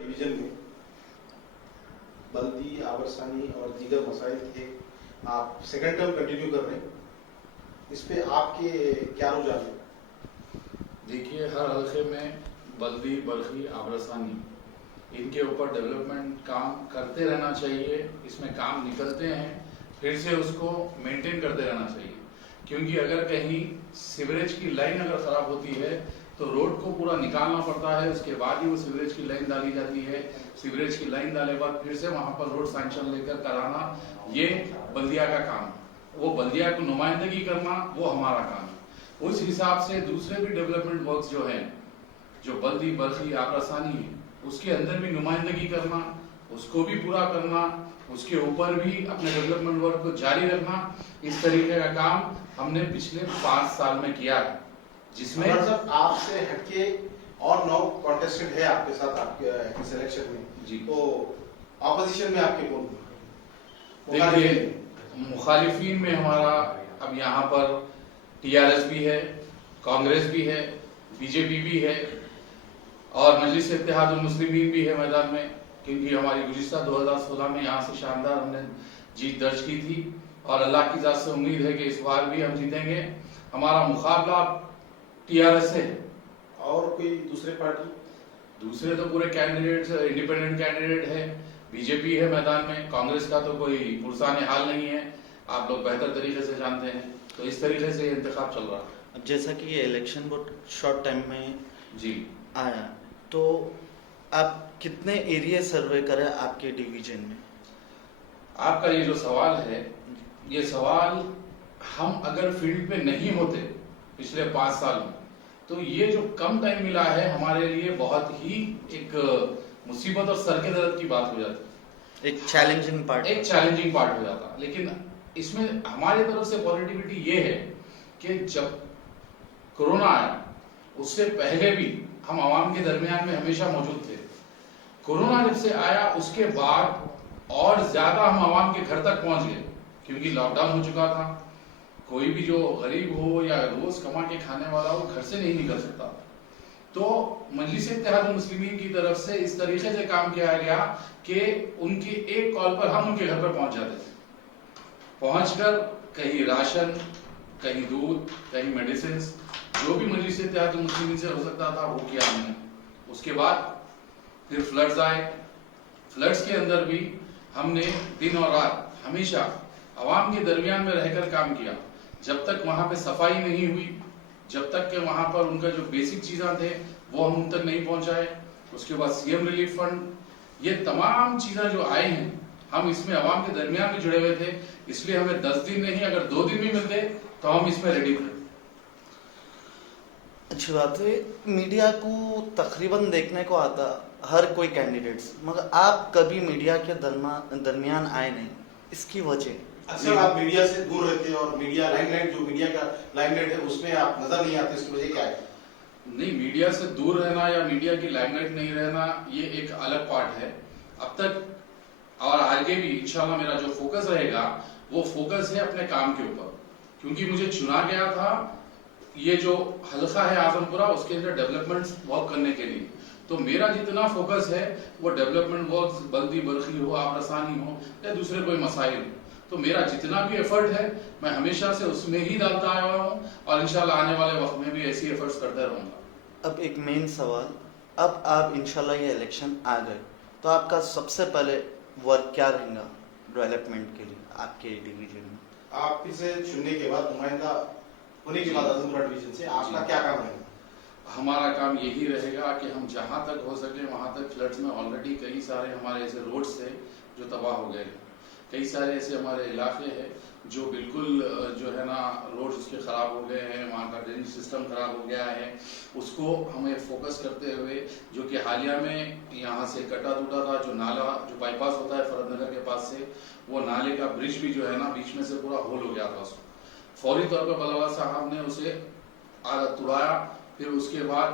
Division में बल्दी, आबरसानी और दीगर मसाइल थे, आप सेकंड टर्म कंटिन्यू कर रहे हैं, इस पे आपके क्या रुझान है? देखिए, हर हल्के में बल्दी, बल्खी, आबरसानी इनके ऊपर डेवलपमेंट काम करते रहना चाहिए। इसमें काम निकलते हैं, फिर से उसको मेंटेन करते रहना चाहिए, क्योंकि अगर कहीं सीवरेज की लाइन अगर खराब होती है तो रोड को पूरा निकालना पड़ता है, उसके बाद ही वो सीवरेज की लाइन डाली जाती है। सीवरेज की लाइन डाले बाद फिर से वहां पर रोड सैंक्शन लेकर कराना, ये बल्दिया का काम है। वो बल्दिया को नुमाइंदगी करना वो हमारा काम है। उस हिसाब से दूसरे भी डेवलपमेंट वर्क्स जो हैं, जो बल्दी, बल्खी, आबरसानी है, उसके अंदर भी नुमाइंदगी करना, उसको भी पूरा करना, उसके ऊपर भी अपने डेवलपमेंट वर्क को जारी रखना, इस तरीके का काम हमने पिछले 5 साल में किया है, जिसमें आपसे हटके और 9 कॉन्टेस्टेंट है आपके साथ आपके सिलेक्शन में जी। तो ऑपोजिशन में आपके कौन? देखिए, मुखालिफिन में हमारा अब यहाँ पर टीआरएस भी है, कांग्रेस भी है, बीजेपी भी है और मजलिस इत्तेहादुल मुस्लिमीन भी है मैदान में, क्योंकि हमारी गुज़िश्ता 2016 में यहाँ से शानदार हमने जीत दर्ज की थी और अल्लाह की ज़ात से उम्मीद है कि इस बार भी हम जीतेंगे। हमारा मुकाबला टीआरएस से। और कोई दूसरे पार्टी? दूसरे तो पूरे कैंडिडेट्स इंडिपेंडेंट कैंडिडेट है, बीजेपी है मैदान में, कांग्रेस का तो कोई पुरसाने हाल नहीं है, आप लोग बेहतर तरीके से जानते हैं। तो इस तरीके से ये इंतखाब चल रहा है। अब जैसा कि ये इलेक्शन बहुत शॉर्ट टाइम में जी आया, तो आप कितने एरिया सर्वे करें आपके डिवीजन में? आपका ये जो सवाल है, ये सवाल हम अगर फील्ड पे नहीं होते पिछले 5 साल में, तो ये जो कम टाइम मिला है हमारे लिए बहुत ही एक मुसीबत और सर के दर्द की बात हो जाती, एक चैलेंजिंग पार्ट हो जाता। लेकिन इसमें हमारी तरफ से पॉजिटिविटी ये है कि जब कोरोना आया उससे पहले भी हम आवाम के दरमियान में हमेशा मौजूद थे। कोरोना जब से आया उसके बाद और ज्यादा हम आवाम के घर तक पहुंच गए, क्योंकि लॉकडाउन हो चुका था। कोई भी जो गरीब हो या रोज कमा के खाने वाला हो, घर से नहीं निकल सकता। तो मजलिस इत्तेहादुल मुस्लिमीन की तरफ से इस तरीके से काम किया गया कि उनकी एक कॉल पर हम उनके घर पर पहुंच जाते थे। पहुंचकर कहीं राशन, कहीं दूध, कहीं मेडिसिन, जो भी मजलिस इत्तेहादुल मुस्लिमीन से हो सकता था वो किया हमने। उसके बाद फिर फ्लड्स आए। फ्लड्स के अंदर भी हमने दिन और रात हमेशा आवाम के दरमियान में रहकर काम किया। जब तक वहां पे सफाई नहीं हुई, जब तक के वहां पर उनका जो बेसिक चीज़ें थे वो हम उन तक नहीं पहुंचाए। उसके बाद सीएम रिलीफ फंड, ये तमाम चीज़ें जो आए हैं, हम इसमें आवाम के दरमियान में जुड़े हुए थे, इसलिए हमें 10 दिन नहीं अगर 2 दिन भी मिलते तो हम इसमें रेडी थे। अच्छी बात है। मीडिया को तकरीबन देखने को आता हर कोई कैंडिडेट्स, मगर आप कभी मीडिया के दरमियान आए नहीं, इसकी वजह? अक्सर आप मीडिया से दूर रहते हैं और मीडिया लाइमलाइट, जो मीडिया का लाइमलाइट है उसमें आप नजर नहीं आते, इसकी वजह क्या है? नहीं, मीडिया से दूर रहना या मीडिया की लाइमलाइट नहीं रहना ये एक अलग पार्ट है। अब तक और आगे भी इंशाल्लाह मेरा जो फोकस रहेगा वो फोकस है अपने काम के ऊपर, क्योंकि मुझे चुना गया था ये जो हल्का है आजमपुरा, उसके अंदर डेवलपमेंट वर्क करने के लिए। तो मेरा जितना फोकस है वो डेवलपमेंट वर्क, बल्दी, बल्खी हो, आबरसानी हो या दूसरे कोई मसाइल हो, तो मेरा जितना भी एफर्ट है मैं हमेशा से उसमें ही डालता आया हूँ और इंशाल्लाह आने वाले वक्त में भी ऐसी एफर्ट्स करता रहूंगा। अब एक मेन सवाल, अब आप इंशाल्लाह ये इलेक्शन आ गए तो आपका सबसे पहले वर्क क्या रहेगा डेवलपमेंट के लिए आपके डिवीजन में? आप इसे चुनने के बाद, नुमाइंदा होने के बाद आजमपुरा डिवीजन से आपका क्या काम रहेगा? हमारा काम यही रहेगा कि हम जहां तक हो सके वहां तक, फ्लड्स में ऑलरेडी कई सारे हमारे ऐसे रोड्स थे जो तबाह हो गए, कई सारे ऐसे हमारे इलाके हैं जो बिल्कुल जो है ना रोड्स उसके ख़राब हो गए हैं, वहाँ का ड्रेनेज सिस्टम ख़राब हो गया है। उसको हमें फोकस करते हुए, जो कि हालिया में यहाँ से कटा टूटा था, जो नाला जो बाईपास होता है फरदनगर के पास से, वो नाले का ब्रिज भी जो है ना बीच में से पूरा होल हो गया था। उसको फौरी तौर पर बलवा साहब ने उसे तुड़ाया, फिर उसके बाद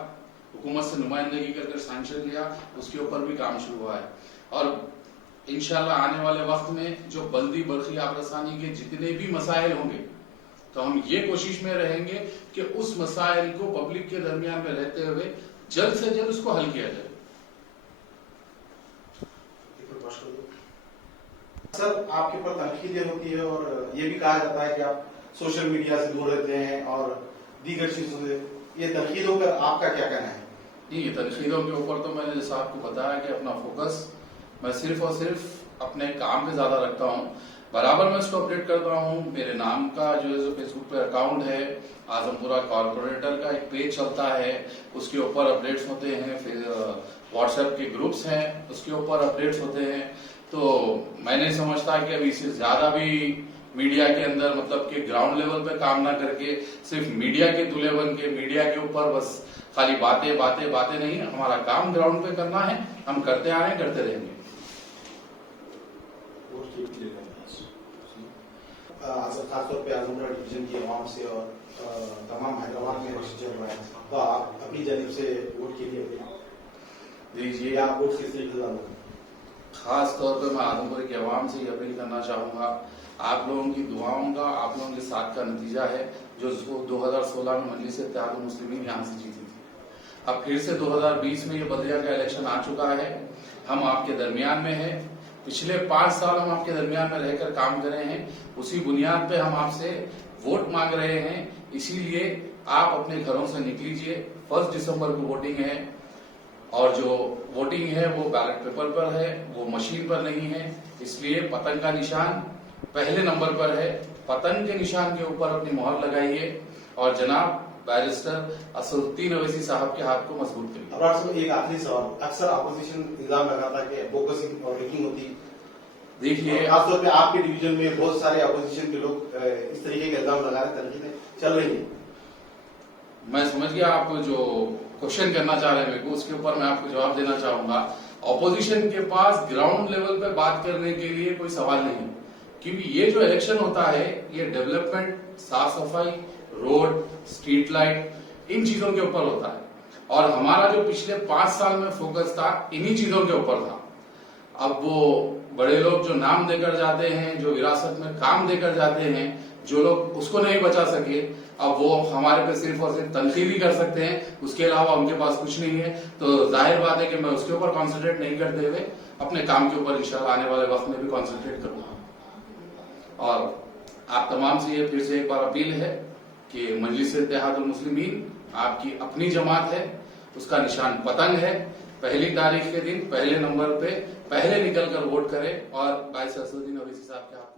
हुकूमत से नुमाइंदगी करके सैंक्शन लिया, उसके ऊपर भी काम शुरू हुआ है। और इंशाल्लाह आने वाले वक्त में जो बल्दी, बल्खी, आबरसानी के जितने भी मसाइल होंगे, तो हम ये कोशिश में रहेंगे कि उस मसाइल को पब्लिक के दरमियान में रहते हुए जल्द से जल्द उसको हल किया जाए। सर, आपके ऊपर तनकीदें होती है और ये भी कहा जाता है कि आप सोशल मीडिया से दूर रहते हैं और दीगर चीजों से, ये तनकीदों पर आपका क्या कहना है? नहीं, तनकीदों के ऊपर तो मैंने जैसा आपको बताया कि अपना फोकस मैं सिर्फ और सिर्फ अपने काम पे ज्यादा रखता हूँ। बराबर मैं इसको अपडेट करता हूँ। मेरे नाम का जो फेसबुक पे अकाउंट है, आजमपुरा कॉर्पोरेटर का एक पेज चलता है, उसके ऊपर अपडेट्स होते हैं। फिर व्हाट्सएप के ग्रुप्स हैं, उसके ऊपर अपडेट्स होते हैं। तो मैं नहीं समझता कि अभी इससे ज्यादा भी मीडिया के अंदर मतलब कि ग्राउंड लेवल पे काम ना करके सिर्फ मीडिया के दूल्हे बन के मीडिया के ऊपर बस खाली बातें बातें बातें नहीं, हमारा काम ग्राउंड पे करना है। हम करते आ रहे हैं, करते रहेंगे। खासतौर पे आजमगढ़ डिवीजन की आवाम से और तमाम हैदराबाद में इलेक्शन चल रहा है, तो आप अपनी जानिब से वोट के लिए दीजिए, आप वोट किस तरीके से? खास तौर पे मैं आजमगढ़ की आवाम से ये अपील करना चाहूंगा, आप लोगों की दुआओं का, आप लोगों के साथ का नतीजा है जो 2016 में मजलिस इत्तेहादुल मुस्लिमीन यहाँ से जीती थी। अब फिर से 2020 में ये बदलिया का इलेक्शन आ चुका है। हम आपके दरमियान में हैं। पिछले 5 साल हम आपके दरमियान में रहकर काम कर रहे हैं। उसी बुनियाद पे हम आपसे वोट मांग रहे हैं। इसीलिए आप अपने घरों से निकलीजिए। 1 दिसंबर को वोटिंग है और जो वोटिंग है वो बैलेट पेपर पर है, वो मशीन पर नहीं है। इसलिए पतंग का निशान पहले नंबर पर है। पतंग के निशान के ऊपर अपनी मोहर लगाइए और जनाब बैरिस्टर असदुद्दीन अवैसी साहब के हाथ को मजबूत करिए। अब्रार साहब, एक आखिरी सवाल, अक्सर अपोजिशन इल्जाम लगाता है कि फोकसिंग और लीकिंग होती। देखिए, खासतौर पे आपके डिवीजन में बहुत सारे अपोजिशन के लोग इस तरीके के इल्जाम लगा रहे हैं, तनकीदें चल रही है। मैं समझ गया आप जो क्वेश्चन करना चाह रहे हैं मेरे को, उसके ऊपर मैं आपको जवाब देना चाहूंगा। ऑपोजिशन के पास ग्राउंड लेवल पे बात करने के लिए कोई सवाल नहीं, क्योंकि ये जो इलेक्शन होता है ये डेवलपमेंट, साफ सफाई, रोड, स्ट्रीट लाइट, इन चीजों के ऊपर होता है। और हमारा जो पिछले 5 साल में फोकस था इन्हीं चीजों के ऊपर था। अब वो बड़े लोग जो नाम देकर जाते हैं, जो विरासत में काम देकर जाते हैं, जो लोग उसको नहीं बचा सके, अब वो हमारे पे सिर्फ और सिर्फ तनकीद ही कर सकते हैं, उसके अलावा उनके पास कुछ नहीं है। तो जाहिर बात है कि मैं उसके ऊपर कॉन्सेंट्रेट नहीं करते हुए अपने काम के ऊपर इंशाल्लाह आने वाले वक्त में भी कॉन्सेंट्रेट करूंगा। और आप तमाम से ये फिर से एक बार अपील है कि मजलिस इत्तेहादुल मुस्लिमीन आपकी अपनी जमात है, उसका निशान पतंग है। पहली तारीख के दिन पहले नंबर पे पहले निकल कर वोट करें और भाई असदुद्दीन अवैसी साहब के हाथ